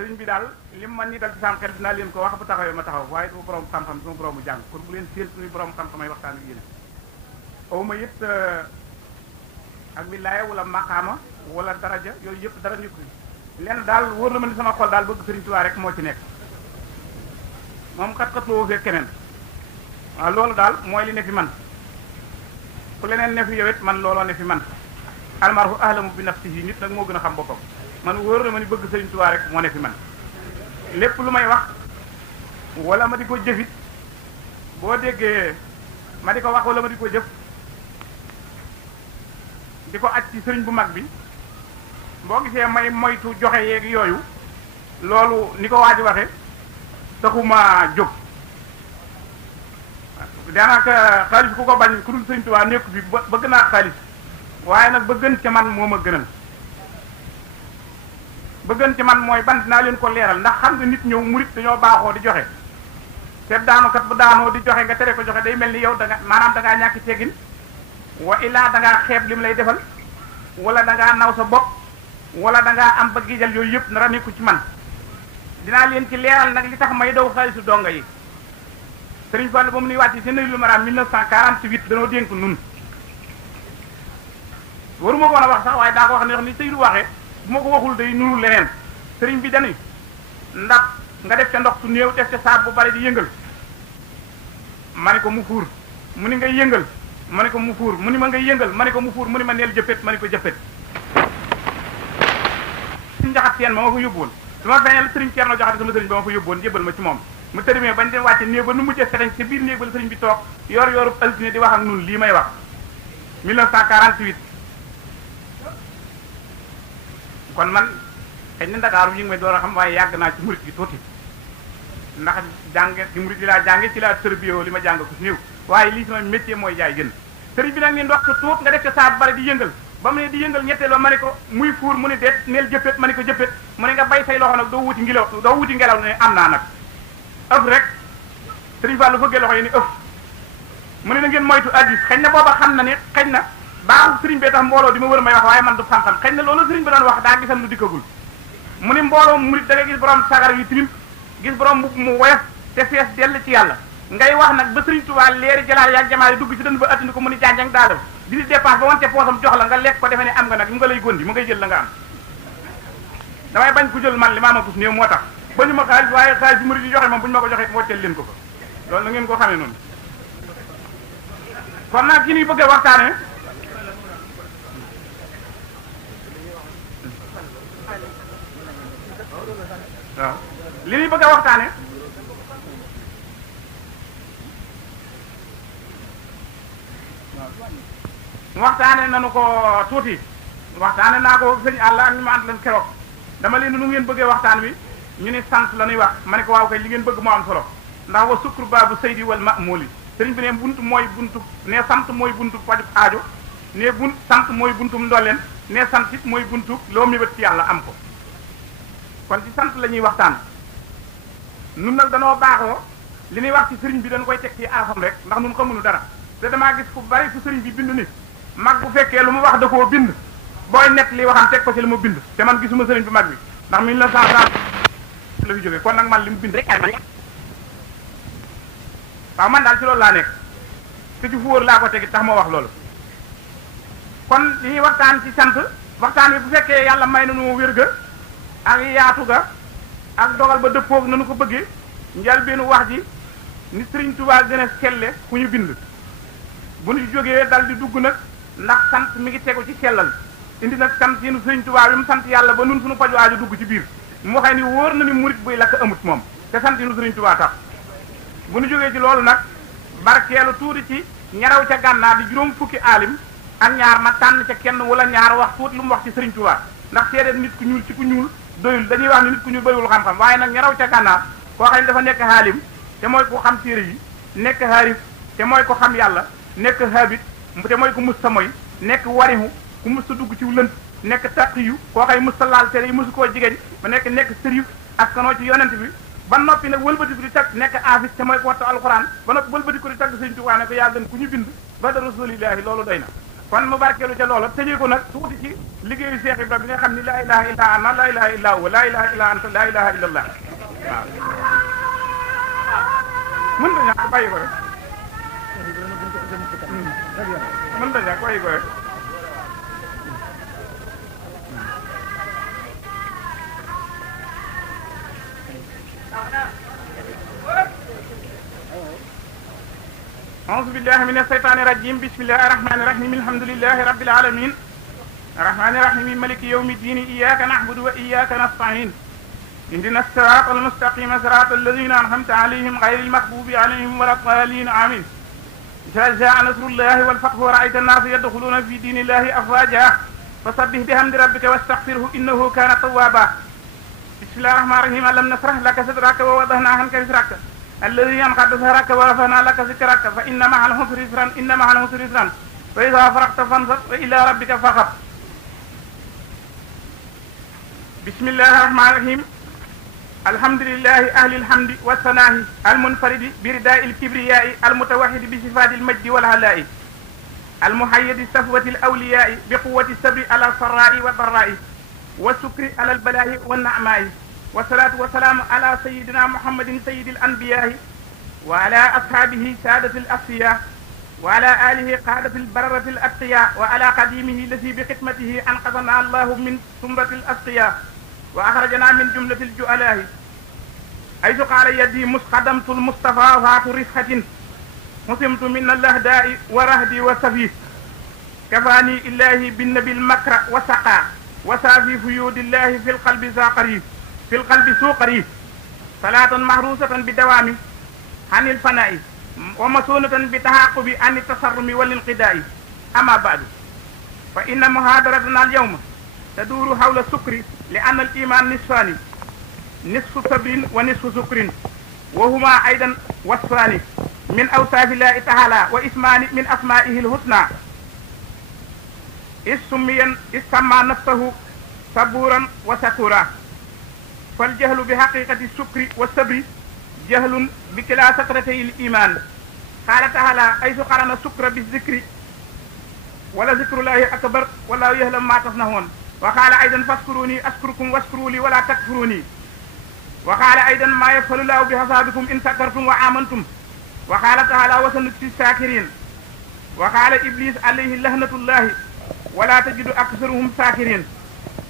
sëriñ bi daal lim ma niital ci sam xel dinaa leen ko wax bu taxawee ma taxaw waaye du borom xam-xam du borom bu jàng kon bu leen séel suñu borom xam-xam ay waxtaan ak yéen aw ma it ak wilaaya wala maqaama wala daraja yooyu yëpp dara nekk lenn daal wóor na ma ni sama xol daal bëgg sëriñ Tuubaa rek moo ci nekk moom xat-xat loo fee keneen waaw loolu daal mooy li ne fi man ku leneen ne fi yow it man looloo ne fi man almarhu ahlamu bi nafsihi nit nag moo gën a xam boppam man wóor na ma ni bëgg sëriñ Tuubaa rek moo ne fi man lépp lu may wax wala ma di ko jëfit boo déggee ma di ko wax wala ma di ko jëf di ko aj ci sëriñ bu mag bi boo gisee may moytu joxe yeeg yooyu loolu ni ko waa ji waxe taxuma jóg daanaka xaalis ku ko bañ ku dul sëriñ Tuubaa nekku fi bëgg naa xaalis waaye nag ba gën ca man moo ma gënal ba gën ci man mooy ban dinaa leen ko leeral ndax xam nga nit ñëw murit dañoo baaxoo di joxe te daanukat bu daanoo di joxe nga tere ko joxe day mel ni yow da nga maanaam da ngaa ñàkk teggin wa illaa da ngaa xeeb li mu lay defal wala da ngaa naw sa bopp wala da ngaa am ba gijal yooyu yëpp nara nekku ci man dinaa leen ci leeral nag li tax may daw xaalisu donga yi Sëriñ Fallu ba mu nuy wàcc ci Naylul Maram 1948 danoo dénk nun waruma ko woon a wax sax waaye daa ko wax ne ni Seydou waxee bu ma ko waxul day nuru leneen sëriñ bi dañuy ndax nga def ca ndox su néew def ca saab bu bari di yëngal ma ne ko mu fuur mu ni ngay yëngal ma ne ko mu fuur mu ni ma ngay yëngal ma ne ko mu fuur mu ni ma neel jëppét ma ne ko jëppét suñ jaxat seen ma fa yóbbuwoon su ma feeñal sëriñ Ceerno Jaxate sama sëriñ ba ma fa yóbbuwoon jébal ma ci moom mu tërimee bañ dem wàcce néeg ba nu mujjee feteñ ci biir néeg ba la sëriñ bi toog yorub altine di wax ak nun lii may wax 1948 kon man xëy na Ndakaaru yi ngi may door a xam waaye yàgg naa ci murit gi tuuti ndax jànge ci murit yi laa jànge ci laa tërbiyoo li ma jàng ko si néew waaye lii sama métier mooy jaay gën sëriñ bi nag ni ndox tuut nga def ca saa bu bari di yëngal ba mu ne di yëngal ñetteel ba ma ne ko muy fuur mu ne deet neel jëppét ma ne ko jëppét mu ne nga bay say loxo nag doo wuti ngelaw ne am naa nag ëf rek sëriñ Fallu fëggee loxo yi ni ëf mu ne na ngeen moytu addis xëy na booba xam na ni xëy na baaxu sëriñ bee tax mbooloo di ma wër may wax waaye man du xam-xam xëy na loolu sëriñ bi doon wax daa gisam lu dikkagul mu ni mbooloo murit da ngay gis borom sagar yu tilim gis borom mbubb mu woyof te fees dell ci yàlla ngay wax nag ba sëriñ Tuubaa leeri jalaal yaag jamaal yi dugg ci dënd ba attindi ko mu ni janjang daadam di dépense ba wante poosam jox la nga lekk ko defe ne am nga nag mu nga lay gondi mu ngay jël la nga am damay bañ ku jël man li maa ma tus néew moo tax ba ñu ma xaalis waaye xaalis bi murit yi joxe moom bu ñu ma ko joxee mocceel leen ko ko loolu na ngeen ko xamee noonu kon nag ki ñuy bëgg a waxtaane waaw li ñuy bëgg a waxtaane nanu ko tuuti waxtaane naa ko sëñ àlla ak ñu ma ànd leen keroog dama leen nu ngeen bëggee waxtaan wi ñu ne sant la ñuy wax ma ne ko waaw kay li ngeen bëgg moo am solo ndax wa sukkur baabu saydi wal ma'muli sëriñ bi ne buntu mooy buntu ne sant mooy buntu paju aajo ne sant mooy buntum ndolleen ne sant it mooy buntu loo mébét ci yàlla am ko kon ci sant la ñuy waxtaan nun nag danoo baaxoo li ñuy wax ci sëriñ bi dañ koy teg ci aafam rek ndax nun xamuñu dara te damaa gis fu bari fu sëriñ bi bind ni mag bu fekkee lu mu wax da koo bind booy net li waxam teg ko ci li mu bind te man gisuma sëriñ bu mag bi ndax 1930 la fi jógee kon nag man li mu bind rek waaw man daal ci loolu laa nekk te ci fu wóor laa ko tegi tax ma wax loolu kon li ñuy waxtaan ci sant waxtaan bi bu fekkee yàlla may nañu wér ga ak yaatu ga ak dogal ba dëppoog nanu ko bëggee njëlbéenu wax ji ni Sëriñ Tuubaa gën a selle ku ñu bind bu ñu jógee dal di dugg nag ndax sant mi ngi tegu ci sellal indi nag sant yi nu Sëriñ Tuubaa bi mu sant yàlla ba nun suñu paj waaju dugg ci biir mu waxee ni wóor na ni murit buy lakk amut moom te sant yi nu Sëriñ Tuubaa tax bu ñu jógee ci loolu nag barkeelu tuuti ci ñaraw ca gànnaar di juróom fukki aalim ak ñaar ma tànn ca kenn wala ñaar wax tuuti lu mu wax ci Sëriñ Tuubaa ndax seede nit ku ñuul ci ku ñuul doyul dañuy wax ni nit ku ñuul doyul xam-xam waaye nag ñaraw ca gànnaar koo xam ne dafa nekk xaalim te mooy ko xam téere yi nekk xaarif te mooy ko xam yàlla nekk habit te mooy ko mus sa moy nekk warihu ku mus sa dugg ci lënt nekk taqiyu koo xay mus sa laal tere yi musu koo jigéen ba nekk sërif ak kanoo ci yonent bi ba noppi nag wëlbatiku di tagg nekk aafis te mooy ko wattu alxuraan ba noppi wëlbatiku di tagg Sëriñ Tuubaa ne ko yaa gën ku ñu bind ba da rasulillahi loolu doy na kon mu barkeelu ca loola tëjee ko nag tuuti ci liggéeyu Cheikh Ibra bi nga xam ni laa ilaha illa ana laa ilaha illa huwa laa ilaha illa anta laa ilaha illa allah waaw mën na ñàkk bàyyi ko rek mën na ñàkk bàyyi ko rek أعوذ بالله من الشيطان الرجيم بسم الله الرحمن الرحيم الحمد لله رب العالمين الرحمن الرحيم مالك يوم الدين إياك نعبد وإياك نستعين اهدنا الصراط المستقيم صراط الذين أنعمت عليهم غير المغضوب عليهم ولا الضالين آمين إذا جاء نصر الله والفتح ورأيت الناس يدخلون في دين الله أفواجا فسبح بحمد ربك واستغفره إنه كان توابا بسم الله الرحمن الرحيم ألم نشرح لك صدرك ووضعنا عنك وزرك الذي أنقض ظهرك ورفعنا لك ذكرك فإن مع العسر يسرا إن مع العسر يسرا فإذا فرغت فانصب وإلى ربك فارغب بسم الله الرحمن الرحيم الحمد لله أهل الحمد والثناء المنفرد برداء الكبرياء المتوحد بصفات المجد والهلاء المحيد صفوة الأولياء بقوة الصبر على السراء والضراء والسكر على البلاء والنعماء والصلاة والسلام على سيدنا محمد سيد الأنبياء وعلى أصحابه سادة الأصفياء وعلى آله قادة البررة الأتقياء وعلى قديمه الذي بخدمته أنقذنا الله من سمرة الأتقياء وأخرجنا من جملة الجؤلاء حيث قال يدي مسقدمت المصطفى ذات رفحة مسمت من الأهداء ورهدي وسفي كفاني إلهي بالنبي المكر وسقى وسافي فيود الله في القلب ساقري في القلب سوقري صلاة محروسة بدوام عن الفناء ومسونة بتعاقب عن التصرم والانقضاء أما بعد فإن محاضرتنا اليوم تدور حول السكر لأن الإيمان نصفان نصف صبر ونصف سكر وهما أيضا وصفان من أوصاف الله تعالى واسمان من أسمائه الحسنى إذ سمى نفسه صبورا وشكورا فالجهل بحقيقة السكر والصبر جهل بكلا سطرتي الإيمان قال تعالى حيث قرن السكر بالذكر ولا ذكر الله أكبر ولا يعلم ما تصنعون وقال أيضا فاذكروني أذكركم واشكروا لي ولا تكفروني وقال أيضا ما يفعل الله بحسابكم إن شكرتم وآمنتم وقال تعالى وسنجزي الشاكرين وقال إبليس عليه لعنة الله ولا تجد أكثرهم شاكرين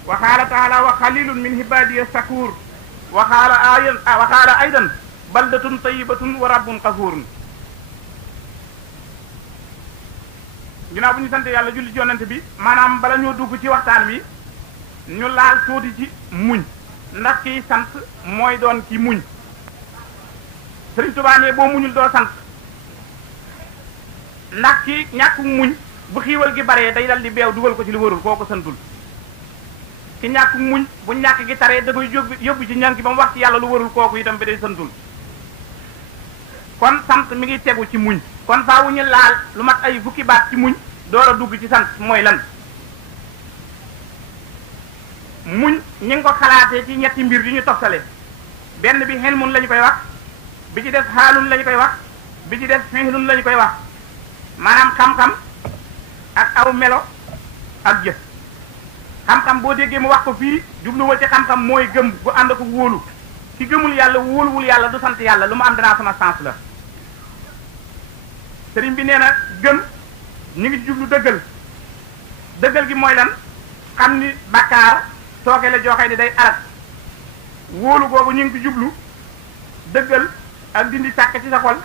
وقال تعالى وقليل من عبادي الشكور وقال أيضا بلدة طيبة ورب غفور ginnaaw bu ñu sant yàlla julli ci yonent bi maanaam bala ñoo dugg ci waxtaan wi ñu laal tuuti ci muñ ndax kiy sant mooy doon ki muñ Sëriñ Tuubaa ne boo muñul doo sant ndax ki ñàkku muñ bu xiiwal gi baree day dal di beew dugal ko ci li warul kooku santul ki ñàkk muñ bu ñàkk gi taree da koy yóbbu ci ñànk ba mu wax ci yàlla lu warul kooku itam ba day santul kon sant mi ngi tegu ci muñ kon faawu ñu laal lu mat ay fukki baat ci muñ door a dugg ci sant mooy lan muñ ñi ngi ko xalaatee ci ñetti mbir yu ñu toftale benn bi xel mun la ñu koy wax bi ci def xaalun la ñu koy wax bi ci def fi'lun la ñu koy wax maanaam xam-xam ak aw melo ak jëf xam-xam boo déggee mu wax ko fii jubluwal ci xam-xam mooy gëm gu ànd ko wóolu ki gëmul yàlla wóoluwul yàlla du sant yàlla lu mu am danaa sama sens la sëriñ bi nee na gëm ñu ngi jublu dëggal gi mooy lan xam ni bakkaar tooke la joxe ni day alat wóolu googu ñu ngi ci jublu dëggal ak dindi sàkk ci sa xol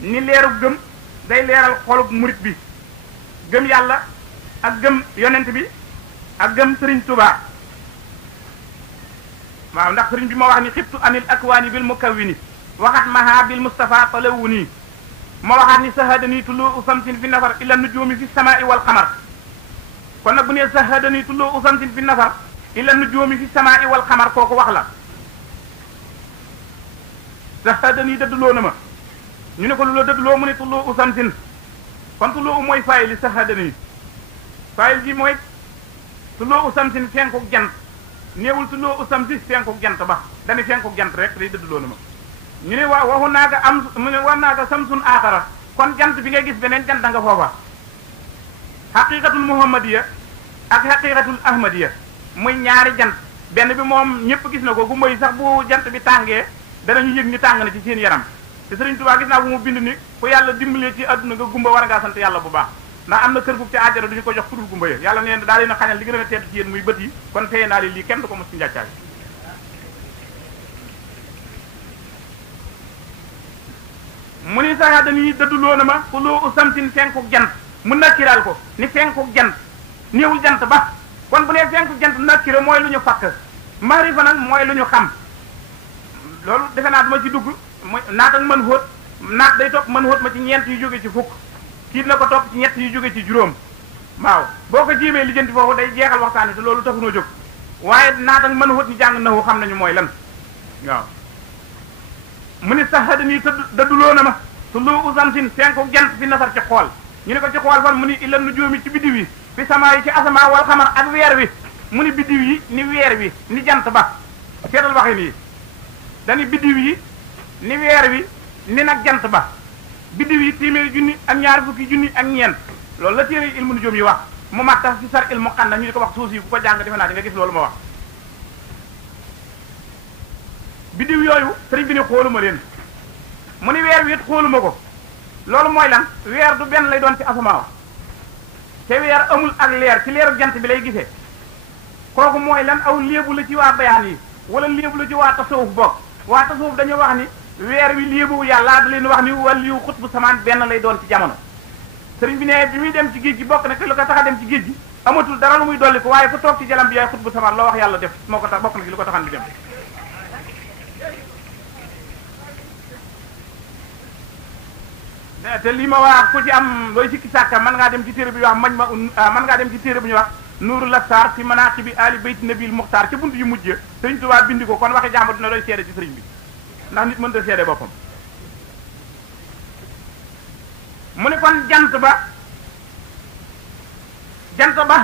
ni leeru gëm day leeral xolub murit bi gëm yàlla ak gëm yonent bi ak gëm sëriñ Tuubaa waaw ndax sëriñ bi ma wax ni xibtu anil akwaani bil mukawwini waxat maha bil mustafa talawuni ma waxaat ni sahadani tullu samsin fi nafar illa nujumi fi samai wal qamar kon nag bu nee sahadani tullu samsin fi nafar illa nujumi fi samai wal qamar kooku wax la sahadani dëdduloo na ma ñu ne ko lu la dëdduloo mu ne tullu samsin kon tullu mooy fayil li sahadani fayil ji mooy tullu samsin fenkuk jant néewul tullu samsi fenkuk jant ba dañu fenkuk jant rek day dëdduloo na ma ñu ne waaw waxu naa ko mu ne war naa ko samsun aaxara kon jant bi ngay gis beneen jant nga foofa xaqiqatul muhammadiya ak xaqiqatul ahmadiya muy ñaari jant benn bi moom ñëpp gis na ko gumba yi sax bu jant bi tàngee danañu yëg ni tàng na ci seen yaram te Sëriñ Tuubaa gis naa bu mu bind ni ku yàlla dimbalee ci adduna nga gumba war ngaa sant yàlla bu baax ndax am na kër gu ci àjjana duñu ko jox ku dul gumba yi yàlla neen daa leen a xañal li gën a tedd ci yéen muy bët yi kon téye naa leen lii kenn du ko mos ci njàccaay mu ni saxa dañuy dëdduloo na ma ku loo u samsin fenkuk jant mu nakkiral ko ni fenkuk jant néewul jant ba kon bu nee fenkuk jant nakkira mooy lu ñu fakk maarifa nag mooy lu ñu xam loolu defe naa duma ci dugg mooy naat ak mën xóot naat day topp mën xóot ma ci ñeent yu jóge ci fukk kii na ko topp ci ñett yu jóge ci juróom waaw boo ko jéemee lijjanti foofu day jeexal waxtaan te loolu taxunoo jóg waaye naat ak mën xóot ñu jàng naxu xam nañu mooy lan waaw mu ni sax dañuy dëdduloo na ma su loo usamsin fenku jant fi nasar ci xool ñu ne ko ci xool fan mu ni ilan nu jóomi ci biddiw yi fi samaa yi ci asamaa wal xamar ak weer wi mu ni biddiw yi ni weer wi ni jant ba seetal waxin yi dañu biddiw yi ni weer wi ni nag jant ba biddiw yi téeméeri junni ak ñaar fukki junni ak ñeent loolu la téere ilmu nu jóom yi wax mu mat tax ci sar ilmu xan na ñu di ko wax suuf yi ku ko jàng defe naa di nga gis loolu ma wax biddiw yooyu sëriñ bi ni xooluma leen mu ni weer wi it xooluma ko loolu mooy lan weer du benn lay doon ci asamaaw te weer amul ak leer ci leeru jant bi lay gisee kooku mooy lan aw léebu la ci waa bayaan yi wala léebu la ci waa tasawuf bokk waa tasawuf dañu wax ni weer wi léebu yàlla da leen wax ni waliyu xutbu samaan benn lay doon ci jamono sëriñ bi ne bi muy dem ci géej gi bokk na te lu ko tax a dem ci géej gi amatul dara lu muy dolli ko waaye ku toog ci jalam bi yaay xutbu samaan loo wax yàlla def moo ko tax bokk na ci lu ko taxan di dem te lii ma wax ku ci am looy sikki sàkka mën ngaa dem ci téere bi wax mën ngaa dem ci téere bu ñuy wax nuuru lastar ci manaaqibi ali bayt nabil muxtaar ci bunt yu mujj sëriñ Tuubaa bindi ko kon waxi jàmbur dina doy seede ci sëriñ bi ndax nit mënta seede boppam mu ne kon jant ba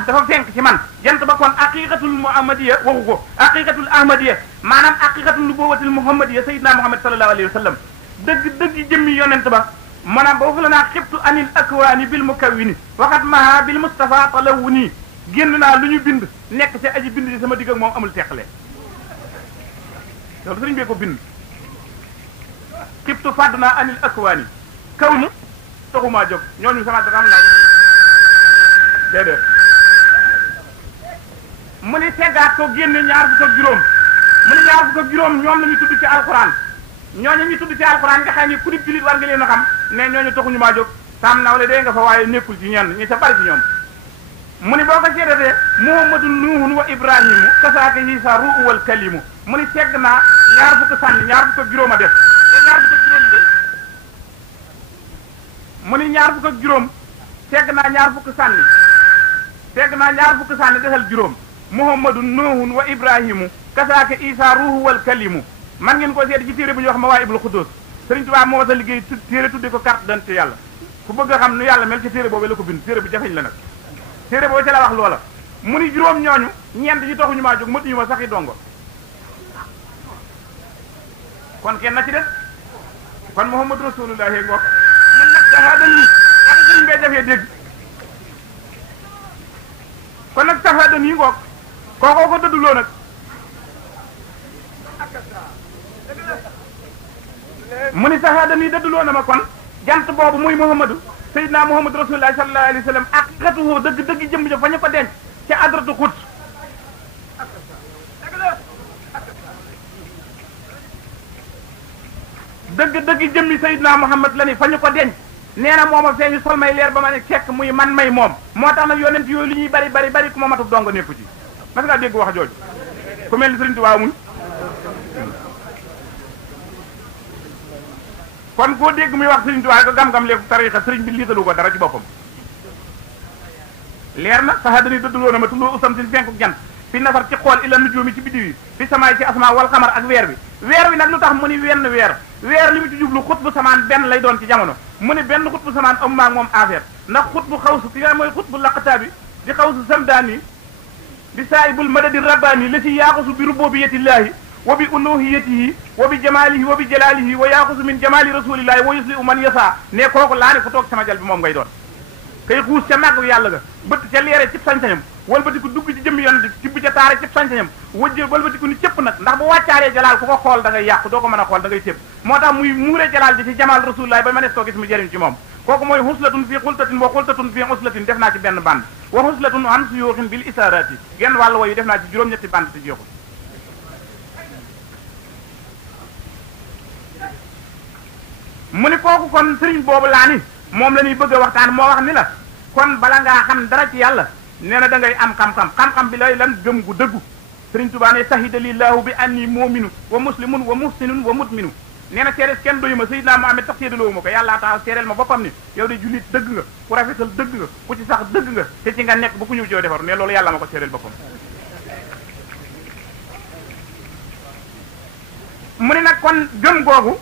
dafa fenk ci man jant ba kon aqiqatul muhammadiya waxu ko aqiqatul ahmadiya maanaam aqiqatul nubuwatil muhammadiya sayyidina muhammad sallallahu alayhi wa sallam dëgg jëmmi yonent ba maanaam boofu la naa xibtu anil akwaani bil mukawwini waxat maha bil mustafa talawuni génn naa lu ñu bind nekk ci aji bind ci sama digg ak moom amul teqale loolu sëriñ bee ko bind xibtu fàdd naa anil akwaani kaw nu taxumaa jóg ñooñu sama dara am naa déedéet mu ni seggaat ko génne ñaar fukk ak juróom mu ni ñaar fukk ak juróom ñoom la ñu tudd ci alquran ñooñu ñu tudd ci alquran nga xam ne ku di julit war nga leen a xam ne ñooñu taxuñu maa jóg sam nawle dee nga fa waaye nekkul ci ñenn ñi sa bari ci ñoom mu ni boo ko seetatee muhammadu nuuhun wa ibrahimu kasaaka isa ruu wal kalimu mu ni segg naa ñaar fukk sànni ñaar fukk ak juróom a def ñaar fukk ak juróom de mu ni ñaar fukk ak juróom segg naa ñaar fukk sànni desal juróom muhammadu nuuhun wa ibrahimu kasaaka isa ruu wal kalimu man ngeen ko seet ci téere bu ñuy wax Mawaahibul Quddus Sëriñ Tuubaa moo sa liggéey téere tudde ko carte d'identité yàlla ku bëgg a xam nu yàlla mel ci téere boobu la ko bind téere bu jafeñ la nag téere boobu ci la wax loola mu ni juróom ñooñu ñeent ñi taxuñu maa jóg mëtuñu ma sax i dongo kon kenn na ci des kon Muhammadu Rasulullahi ngoog mun nag sahaada nii wax sëriñ bee jafee dégg kon nag sahaada nii ngoog kookoo ko dëdduloo nag mu ni sahaada nii dëdduloo na ma kon jant boobu muy Muhammadu Seydina Muhammadu Rasulullahi sallallahu alayhi wa sallam aqiqatuhu dëgg jëmm ja fa ñu ko denc ca adratu Quds dëgg jëmmi Seydina Muhammad la ni fa ñu ko denc nee na mooma feeñu sol may leer ba ma ne cekk muy man may moom moo tax nag yonent yooyu li ñuy bari ku ma matub dong nekku ci mas ngaa dégg wax jooju ku mel ni Sëriñ Tuubaa amul kon koo dégg muy wax Sëriñ Tuubaa ko gam-gam leeku tariixa sëriñ bi liitalu ko dara ci boppam leer na saxaadani dëdduloo na ma tulloo usam sin fenku jant fi nasar ci xool illa nujuumi ci biddiw yi fi samaay ci asmaa wal xamar ak weer wi nag lu tax mu ni wenn weer li mu ci jublu xutbu samaan benn lay doon ci jamono mu ni benn xutbu samaan am maa moom affaire ndax xutbu xawsu ki nga mooy xutbu laqataabi di xawsu samdaani di saahibul madadi rabbaani la si yaaxusu bi rubuubiyatillaahi wa bi uluhiyatihi wa bi jamaalihi wa bi jalaalihi wa yaaxusu min jamaali rasulillahi wa yusli man yasa ne kooku laa ne fu toog sama jal bi moom ngay doon kay xuus ca màggu yàlla ga bëtt ca leere cib sañ-sañam walbatiku dugg ci jëmmi yonent tibb ca taare cib sañ-sañam wëjjë walbatiku ni cëpp nag ndax bu wàccaaree jalaal ku ko xool da ngay yàqu doo ko mën a xool da ngay cëpp moo tax muy muuree jalaal di ci jamaal rasulullah ba mënees koo gis mu jëriñ ci moom kooku mooy xuslatun fii xultatin wa xultatun fii xuslatin def naa ci benn band wa xuslatun an suyuuxin bil isaarati genn wàllu woyu def naa ci juróom-ñetti band te jeexul mu ni kooku kon sëriñ boobu laa ni moom la ñuy bëgg a waxtaan moo wax ni la kon bala ngaa xam dara ci yàlla nee na da ngay am xam-xam bi lay lan gëm gu dëggu sëriñ Tuubaa ne sahida lillahu bi anni mu'minu wa muslimun wa muhsinun wa mutminu nee na seeres kenn doyu ma Seydina Muhammad sax seedaloowu ma ko yàllaa tax seereel ma boppam ni yow de jullit dëgg nga ku rafetal dëgg nga ku ci sax dëgg nga te ci nga nekk ba ku ñëw joo defar ne loolu yàlla ma ko seereel boppam mu ne nag kon gëm googu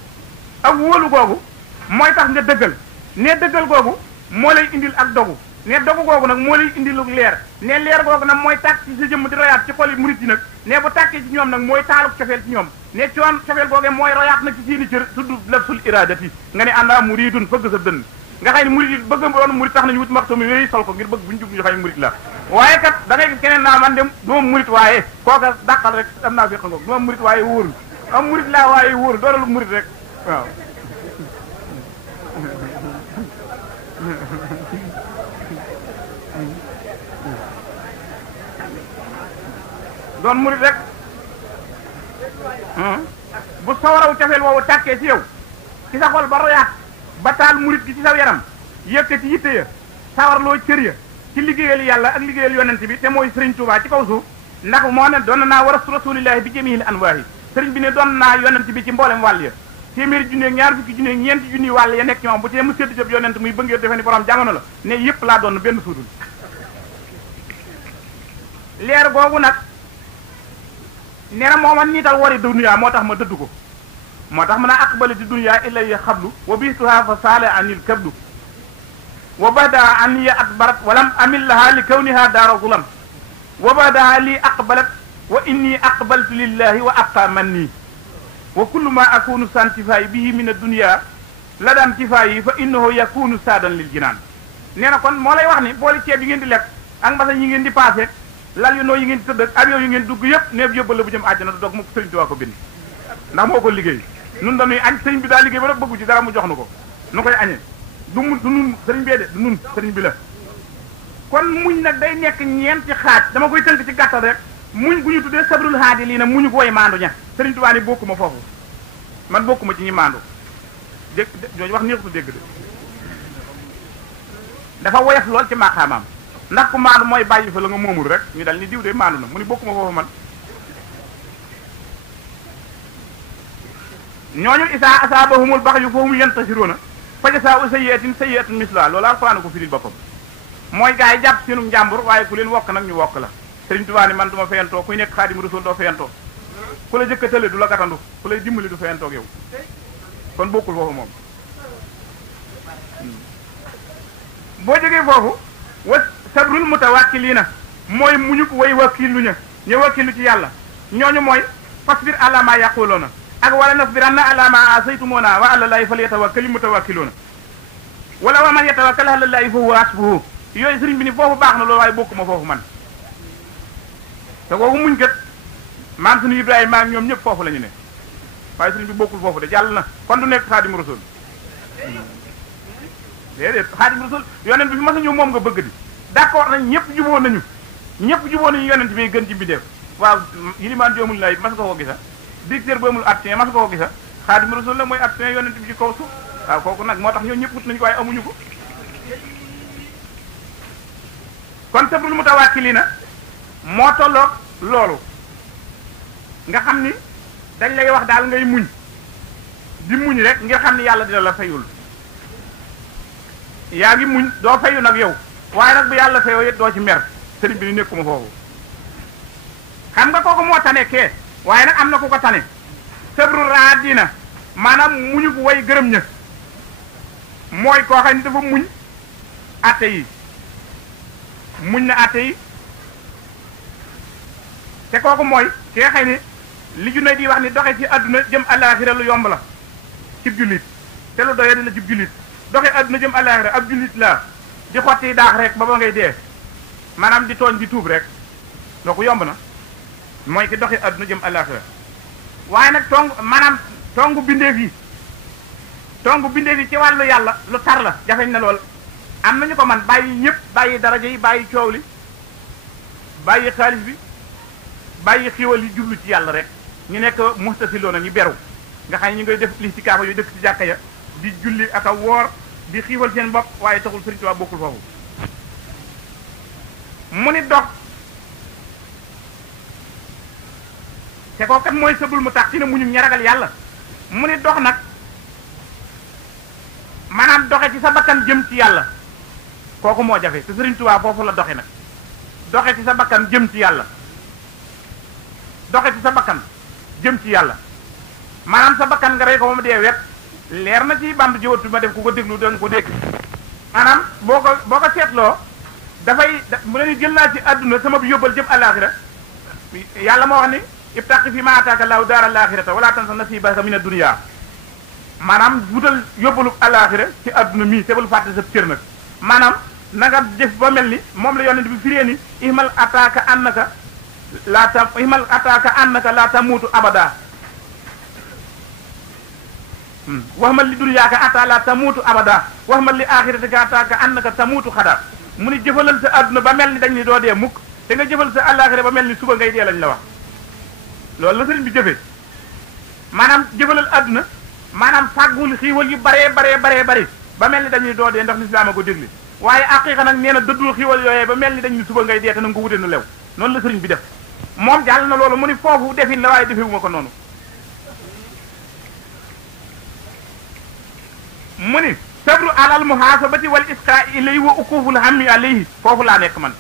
ak wóolu googu mooy tax nga dëggal ne dëggal googu moo lay indil ak dogu ne dogu googu nag moo lay indilu leer ne leer googu nag mooy tàkk ci sa jëmm di royaat ci xol yi murit yi nag ne bu tàkkee ci ñoom nag mooy taaluk cofeel ci ñoom ne coon cofeel googee mooy royaat nag ci seeni cër tudd lafsul iradati nga ne àndaa muridun fëgg sa dënn nga xam ne murit yi bëgg doon murit tax nañu wut maxtumi yooyu sol ko ngir bëgg buñu jub ñu xam ne murit la waaye kat da ngay gis keneen naa man dem du ma murit waaye kooka dàqal rek am naa féqa ngoog du ma murit waaye wóorul am murit laa waaye wóorul doonalu murit rek waaw doon murit rek bu sawaraw cafeel woowu tàkkee ci yow ci sa xol ba royaat ba taal murit gi ci saw yaram yëkkati yitte ya sawarloo cër ya ci liggéeyal yàlla ak liggéeyal yonent bi te mooy Sëriñ Tuubaa ci kaw suuf ndax moo ne doon naa war a rasulillahi bi jamiil anwaahi sëriñ bi ne doon naa yonent bi ci mboolem wàll ya téeméeri junni ak ñaar fukki junni ak ñeenti junni wàll ya nekk ci moom bu tee mu sédd jëb yonent muy bëggee defe ni borom jamono la ne yëpp laa doon benn suudul leer googu nag nee na mooma niital wari dunya moo tax ma dëdd ko moo tax mën a aqbali di dunya ilay xablu wa bituha fa saale anil kablu wa bada an ya atbarat walam amil laha li kawniha daara zulam wa bada li aqbalat wa inni aqbaltu lillahi wa abqa manni wa kullu ma akunu santifayi bihi min ad-dunya la daan tifayi fa innahu yakunu saadan lil jinaan nee na kon moo lay wax ni booli ceeb yi ngeen di lekk ak mbasa yi ngeen di paase lal yu noo yi ngeen di tëdd ak avion yu ngeen dugg yëpp neeb yóbbal la bu jëm àjjana du doog mu ko sëriñ Tuubaa ko bind ndax moo ko liggéey nun dañuy añ sëriñ bi daa liggéey ba rek bëggu ci dara mu jox nu ko nu koy añee du nun sëriñ bee de du nun sëriñ bi la kon muñ nag day nekk ñeenti xaaj dama koy tënk ci gàttal rek muñ gu ñu tuddee sabrul haadi lii na muñu ko way maandu ña sëriñ Tuubaa ni bokkuma foofu man bokkuma ci ñi maandu dégg jooju wax neexutu dégg de dafa woyof lool ci maqaamaam ndax ku maandu mooy bàyyi fa la nga moomul rek ñu dal ni diw de maandu na mu ni bokkuma foofu man ñooñu isaa asaabahumul baxyu fahum yantasiruuna fajasaa'u sayyi'atin sayyi'atun misluhaa loolu alxuraan ko firil boppam mooy gaa yi jàpp seenu njàmbur waaye ku leen wokk nag ñu wokk la Sëriñ Tuubaa ni man du ma feyantoo kuy nekk Xaadimu Rasuul doo feyantoo ku la jëkkatale du la gatandu ku lay dimbali du feyantoo ak yow kon bokkul foofu moom boo jógee foofu wa sabrul mutawakkiliina mooy muñu ko way wakkilu ñu wakkilu ci yàlla ñooñu mooy fasbir ala ma yaquluuna ak wala nasbiranna ala ma asaytumuna wa ala llahi falyatawakkalil mutawakkiluuna wala wa man yatawakkal ala llahi fa huwa hasbuhu yooyu sëriñ bi ni foofu baax na loolu waaye bokkuma foofu man te kooku muñ kat maam suñu Ibrahima ak ñoom ñëpp foofu la ñu ne waaye sëriñ bi bokkul foofu de jàll na kon du nekk Xaadimu Rasuul déedéet Xaadimu Rasuul yonent bi fi mas a ñëw moom nga bëgg di d'accord nañ ñëpp juboo nañu yonent bi gën ci mbindeef waaw yilimaan joomul lay mas nga ko gisa directeur bu amul artien mas nga ko gisa Xaadimu Rasuul la mooy artien yonent bi ci kaw suuf waaw kooku nag moo tax ñoo ñëpp wut nañu ko waaye amuñu ko kon sabrul mutawakkiliina moo tolloog loolu nga xam ni dañ lay wax daal ngay muñ di muñ rek ngir xam ni yàlla dina la fayul yaa ngi muñ doo fayu nag yow waaye nag bu yàlla fayoo it doo ci mer sëriñ bi ni nekkuma foofu xam nga kooku moo tane kee waaye nag am na ku ko tane sabru raadina maanaam muñu ko way gërëm ña mooy koo xam ni dafa muñ atte yi muñ na atte yi te kooku mooy ki nga xëy ni li junne di wax ni doxe ci adduna jëm àllaaxira lu yomb la cib jullit te lu doye di la cib jullit doxe adduna jëm àllaaxira ab jullit laa di xotti daax rek ba ngay dee maanaam di tooñ di tuub rek donc yomb na mooy ki doxi adduna jëm àllaaxira waaye nag tongu bindeef yi ci wàllu yàlla lu tar la jafeñ na lool am nañu ko man bàyyi ñëpp bàyyi daraja yi bàyyi coow li bàyyi xaalis bi bàyyi xiiwal yi jublu ci yàlla rek ñu nekk muxtasiloona ñu beru nga xam ne ñu ngay def li ci kaafa yu dëkk ci jàkka ya di julli ak a woor di xiiwal seen bopp waaye taxul Sëriñ Tuubaa bokkul foofu mu ni dox te koo kat mooy sëbul mu tax ci ne muñu ña ragal yàlla mu ni dox nag maanaam doxe ci sa bakkan jëm ci yàlla kooku moo jafe te Sëriñ Tuubaa foofu la doxe nag doxe ci sa bakkan jëm ci yàlla doxe ci sa bakkan jëm ci yàlla maanaam sa bakkan nga rey ko moom dee wet leer na ci band jiwatu ma def ku ko déglu danga ko dégg maanaam boo ko seetloo dafay mu ne ni jël naa ci àdduna sama bi yóbbal jëm àllaaxira yàlla moo wax ni ibtaqi fi ma ataaka laahu daara àllaaxirata wala tansa nasiibaka mina dunya maanaam wutal yóbbalu àllaaxira ci àdduna mii te bul fàtte sa cër nag maanaam na nga def ba mel ni moom la yonent bi firee ni ihmal ataaka annaka laa tamuutu abada waxmal li dunyaaka ataa laa tamuutu abada waxmal li aaxiratika ataaka annaka tamuutu xada mu ni jëfalal sa àdduna ba mel ni dañ ni doo dee mukk te nga jëfal sa àllaaxira ba mel ni suba ngay dee lañ la wax loolu la sëriñ bi jëfee maanaam jëfalal àdduna maanaam fàggul xiiwal yu baree bari ba mel ni dañuy doo dee ndax lislaam a ko dégli waaye aqiiqa nag nee na dëddul xiiwal yooyee ba mel ni dañ ni suba ngay dee te na nga ko wute nu lew noonu la sëriñ bi def moom jàll na loolu mu ni foofu defin la waaye defewuma ko noonu mu ni sabru alal muhaasabati wal isqa ilay wa ukuful hammi alayhi foofu laa nekk man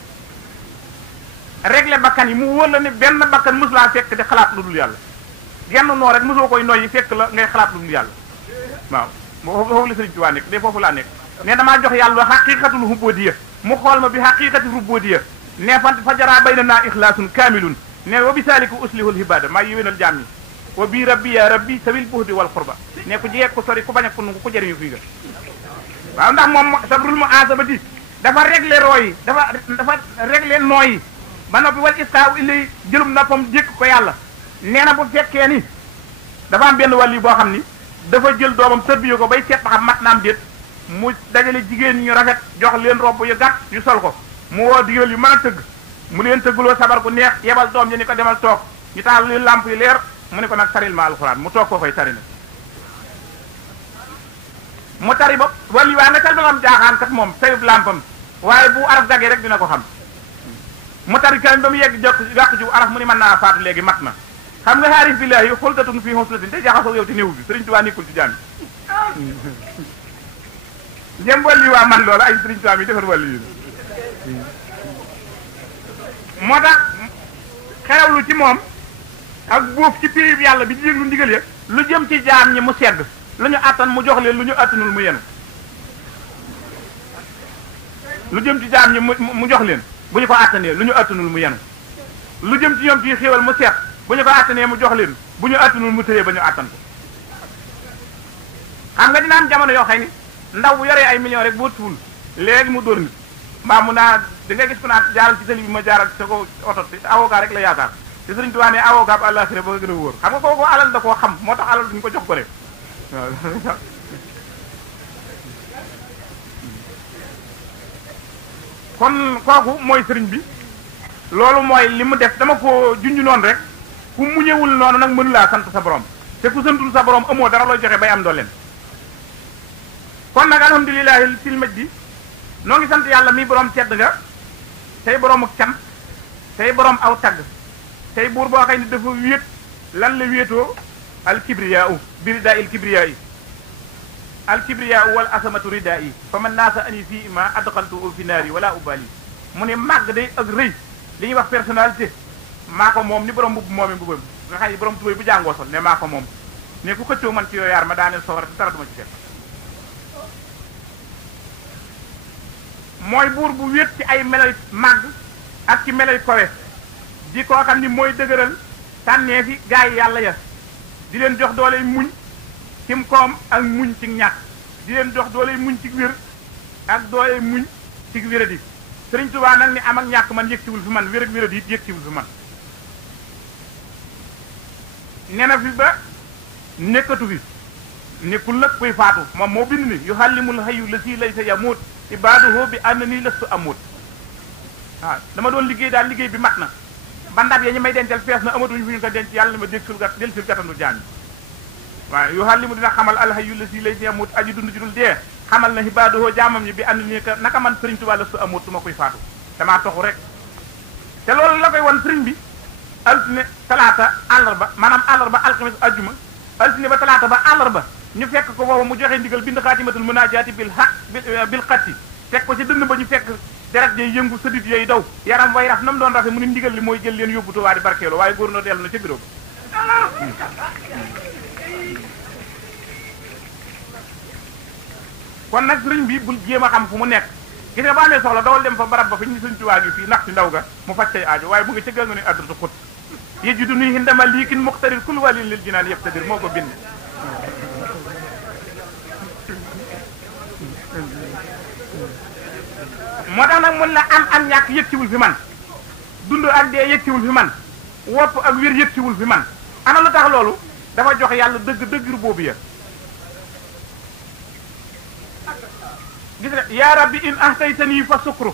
régler bakkan yi mu wóor la ni benn bakkan mos laa fekk di xalaat lu dul yàlla genn noo rek mosoo koy noyyi fekk la ngay xalaat lu dul yàlla waaw foofu la Sëriñ Tuubaa nekk de foofu laa nekk ne damaa jox yàlla xaqiqatul hubudiyya mu xool ma bi xaqiqati rubudiyya ne fa jaraa baynanaa ixlaasun kaamilun ne wa bi saaliku uslihul hibaada maa yéwénal jaam yi wa bii rabbi ya rabbi sabil buhdi wal qurba ne ku jege ku sori ku bañ a ku ko jëriñu fii nga waaw ndax moom sabrul mu'aasabati dafa régler rooyi dafa régler nooyi ba noppi wal istaaw illay jëlum noppam jékk ko yàlla nee na bu fekkee ni dafa am benn wàll yi boo xam ni dafa jël doomam tërbiye ko bay seet ba xam mat naam déet mu dajale jigéen ñu rafet jox leen robb yu gàtt yu sol ko mu woo digéel yu mën a tëgg mu leen tëgguloo sabar gu neex yebal doom ñu ni ko demal toog ñu taal leen lamp yi leer mu ne ko nag taril ma alxuraan mu toog koo koy tari na mu tari ba wàllu waa nga cal ba am jaaxaan kat moom tayub lampam waaye bu araf dagee rek dina ko xam mu tari kañ ba mu yegg jokk ci araf mu ni mën naa faatu léegi mat na xam nga xaarif billahi xultatun fii xuslatin te jaxasoo yow te néew bi Sëriñ Tuubaa nekkul ci jaam yi njëm wàllu waa man loolu ay Sëriñ Tuubaa mi defar wàllu yi moo tax xerawlu ci moom ak boof ci péyib yàlla bi di yëglu ndigal ya lu jëm ci jaam ñi mu sedd lu ñu àttan mu jox leen lu ñu àttanul mu yenu lu jëm ci jaam ñi mu jox leen bu ñu ko àttanee lu ñu àttanul mu yenu lu jëm ci ñoom ci xéewal mu seet bu ñu ko àttanee mu jox leen bu ñu àttanul mu tëye ba ñu àttan ko xam nga dina am jamono yoo xëy ni ndaw bu yoree ay millions rek boo tuul léegi mu dóor nit mbaa mu naa da nga gis ku naa jaaral ci tali bi ma jaaral ci sa ko oto te avocat rek la yaakaar te Sëriñ Tuubaa ne avocat bu àllaaxira ba nga gën a wóor xam nga kooku alal da koo xam moo tax alal duñu ko jox ko rek waaw kon kooku mooy sëriñ bi loolu mooy li mu def dama ko junj noonu rek ku muñewul noonu nag mënu laa sant sa borom te ku santul sa borom amoo dara looy joxe bay am dooleen kon nag alhamdulilahi fil majdi noo ngi sant yàlla mi borom tedd nga tey borom ak cant tey borom aw tagg tey buur boo xëy ni dafa wéet lan la wéetoo alkibriyaa u bi ridaa il kibriyaa yi alkibriyaa u wal asamatu ridaa yi fa man naasa ani fii ma adxaltu fi naari wala ubali mu ne màgg day ak rëy li ñuy wax personnalité maa ko moom ni borom mbubb moomee mbubbam nga xam ne borom tubéy bu jàngoo sol ne maa ko moom ne ku xëccoo man ci yooyu yaar ma daaneel sawara te dara duma ci fekk mooy buur bu wéet ci ay meloy màgg ak ci meloy kowe di koo xam ni mooy dëgëral tànnee fi gaa yi yàlla ya di leen jox dooley muñ cim koom ak muñ ci ñàkk di leen jox dooley muñ ci wér ak dooley muñ ci wéradi Sëriñ Tuubaa nag ni am ak ñàkk man yëgsiwul fi man wér ak wéradi it yëgsiwul fi man nee na fi ba nekkatu fi nekkul nag kuy faatu moom moo bind ni yu xàllimul xayu la si lay sa yamuut ibaaduhu bi ànd nii lastu amuut waaw dama doon liggéey daal liggéey bi mat na ba ndab ya ñu may dencal fees na amatuñu fu ñu ko denc yàlla na ma dégg sul gat del sul gatandu jaam yi waaw yu xàllimu dina xamal alxayu la si lay sa yamuut aji dund ji dul dee xamal na ibaaduhu jaamam ñi bi ànd nii ka naka man Sëriñ Tuubaa lastu amuut du ma koy faatu damaa toxu rek te loolu la koy wan sëriñ bi altine talaata àllarba maanaam àllarba alxames ajjuma altine ba talaata ba àllarba ñu fekk ko boobu mu joxe ndigal bind xaatimatul munaajaati bil xatti teg ko ci dënn ba ñu fekk deret day yëngu sëdit yooyu daw yaram way raf na mu doon rafe mu ni ndigal li mooy jël leen yóbbu Tuubaa di barkeeloo waaye góor na dellu na ca bureau ba kon nag sëriñ bi bul jéem a xam fu mu nekk gis nga ba amee soxla dawal dem fa barab ba fi ñu Sëriñ Tuubaa gi fii ndax ci ndaw ga mu faj say aajo waaye bu nga cëggal nga ne addatu xut yëjidu nuy hindama liikin muxtarir kul walin lil jinaan yëpp tadir moo ko bind moo tax nag mun la am ak ñàkk yëgsiwul fi man dund ak dee yëgsiwul fi man wopp ak wér yëgsiwul fi man ana lu tax loolu dafa jox yàlla dëgg dëggir boobu ya gis nga yaa rabbi in ahtaytani fa sukru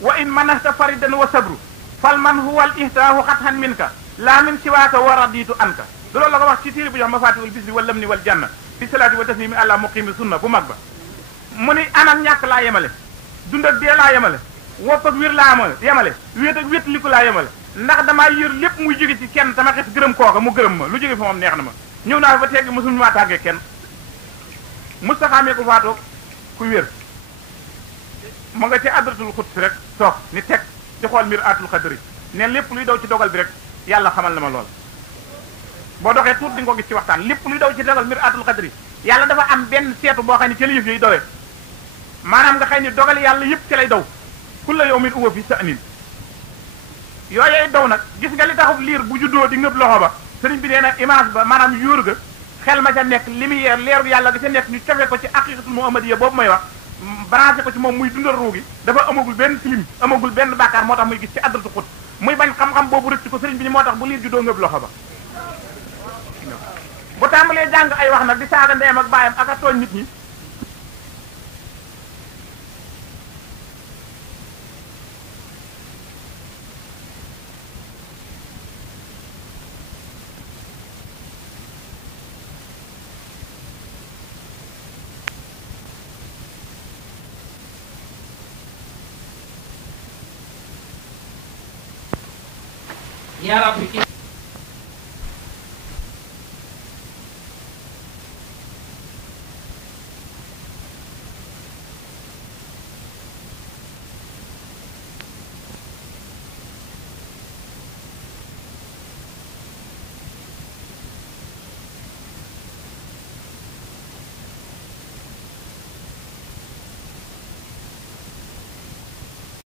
wa in manahta faridan wa sabru fal man huwa al ihtaahu xathan minka laa min siwaaka wa raditu anka du loolu la ko wax ci téere bu jox mafatihul bisri wal lamni wal janna fi salaati wa taslimi àla muqimi sunna bu mag ba mu ni am ak ñàkk laa yemale dund ak dee laa yemale wopp ak wér laa yemale wéet ak wét liku laa yemale ndax damaa yër lépp muy jóge ci kenn tama xet gërëm kooka mu gërëm ma lu jóge fa moom neex na ma ñëw naa fa tegg mosuñu maa tàggee kenn mustaxaamee ko faatoog ku wér mu nga ci adratul xut si rek toog ni teg ci xool mir atul xadri ne lépp luy daw ci dogal bi rek yàlla xamal na ma lool boo doxee tuut di nga ko gis ci waxtaan lépp luy daw ci dogal mir atul xadri yàlla dafa am benn seetu boo xam ne ci la yëf yooyu dawee maanaam nga xëy ni dogal yàlla yëpp ci lay daw kulla yawmin huwa fi sa'nin yooyee daw nag gis nga li taxub liir bu juddoo di ngëb loxo ba sëriñ bi nee na image ba maanaam yóor ga xel ma ca nekk lumière leeru yàlla ga ca nekk ñu cofe ko ci aqiqatul muhammadiyya boobu may wax branché ko ci moom muy dundal ruu gi dafa amagul benn tilim amagul benn bàkkaar moo tax muy gis ci adratu xut muy bañ xam-xam boobu rëcc ko sëriñ bi ni moo tax bu liir juddoo ngëb loxo ba bu tàmbalee jàng ay wax nag di saaga ndeyam ak baayam ak a tooñ nit ñi يا رب